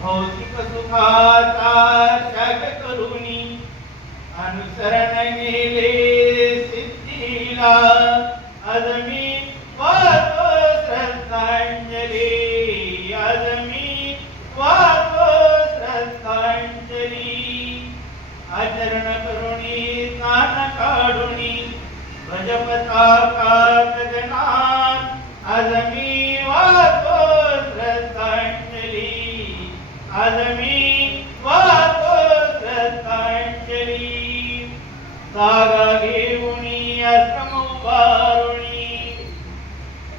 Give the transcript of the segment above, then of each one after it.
भौतिक सुखाचा त्याग करुणी अनुसरण नेले सिद्धीला आज मी वाहतो श्रद्धांजली आज मी वाहतो श्रद्धांजली आचरण करुणी स्नान काढुनी भजपताका गगनात आज मी वाहतो श्रद्धांजली आज मी वाहतो श्रद्धांजली जागा घेऊनी आश्रम उभारुनी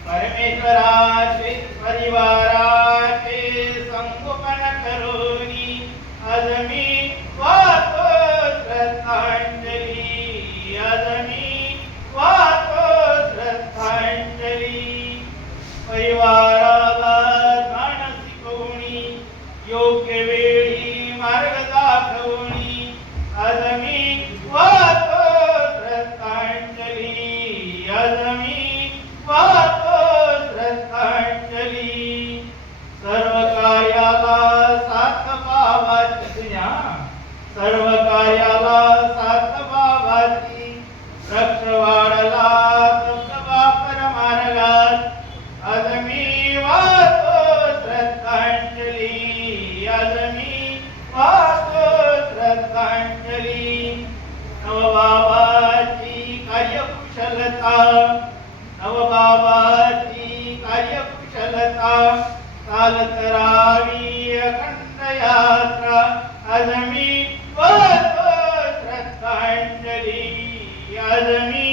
परमेश्वराचे परिवाराचे संगोपन करुनी आज मी वाहतो श्रद्धांजली आज मी वाहतो श्रद्धांजली परिवाराला ज्ञान शिकवणी योग्य वेळी मार्ग दाखवणी आज मी वाहतो श्रद्धांजली आज मी वाहतो श्रद्धांजली सर्व कार्याला साथ भावाची सर्व कार्याला साथ भावाची वृक्ष वाढला धबधबा परमार्गात आज मी वाहतो श्रद्धांजली आज मी वाहतो श्रद्धांजली नवबाबाची कार्यकुशलता नवबाबाची कार्यकुशलता चालत राहावी अखंड यात्रा आज मी वाहतो श्रद्धांजली आज मी